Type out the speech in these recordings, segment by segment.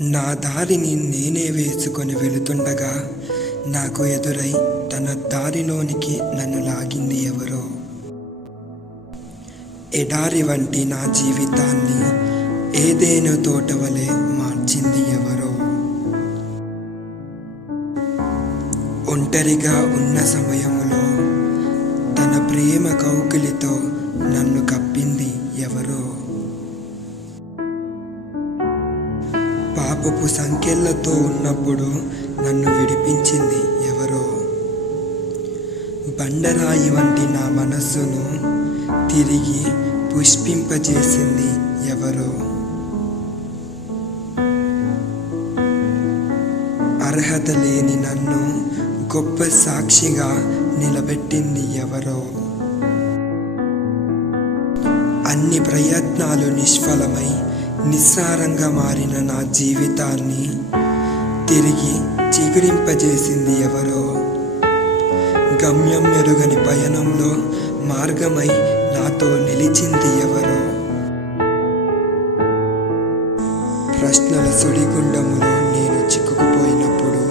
నా దారిని నేనే వేసుకొని వెళుతుండగా నాకు ఎదురై తన దారిలోనికి నన్ను లాగింది ఎవరో. ఎడారి వంటి నా జీవితాన్ని ఏదేను తోట వలె మార్చింది ఎవరో. ఒంటరిగా ఉన్న సమయంలో తన ప్రేమ కౌగిలితో నన్ను కప్పింది ఎవరో. పాపపు సంఖ్యలతో ఉన్నప్పుడు నన్ను విడిపించింది ఎవరో. బండరాయి వంటి నా మనస్సును తిరిగి పుష్పింపజేసింది ఎవరో. అర్హత లేని నన్ను గొప్ప సాక్షిగా నిలబెట్టింది ఎవరో. అన్ని ప్రయత్నాలు నిష్ఫలమై నిస్సారంగా మారిన నా జీవితాన్ని తిరిగి చిగురింపజేసింది ఎవరో. గమ్యం మెరుగని పయనంలో మార్గమై నాతో నిలిచింది ఎవరో. ప్రశ్నల సుడిగుండములో నేను చిక్కుకుపోయినప్పుడు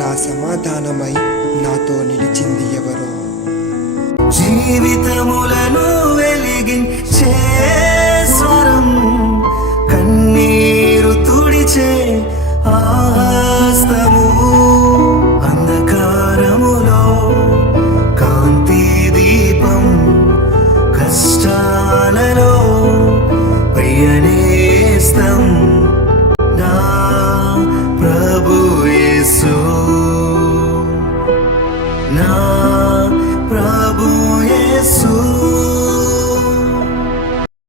నా సమాధానమై నాతో నిలిచింది ఎవరో. జీవితములను వెలిగించే స్వరం, కన్నీరు తుడిచే ఆస్తము, అంధకారములో కాంతి దీపం, కష్టాలలో ప్రియనేస్తం.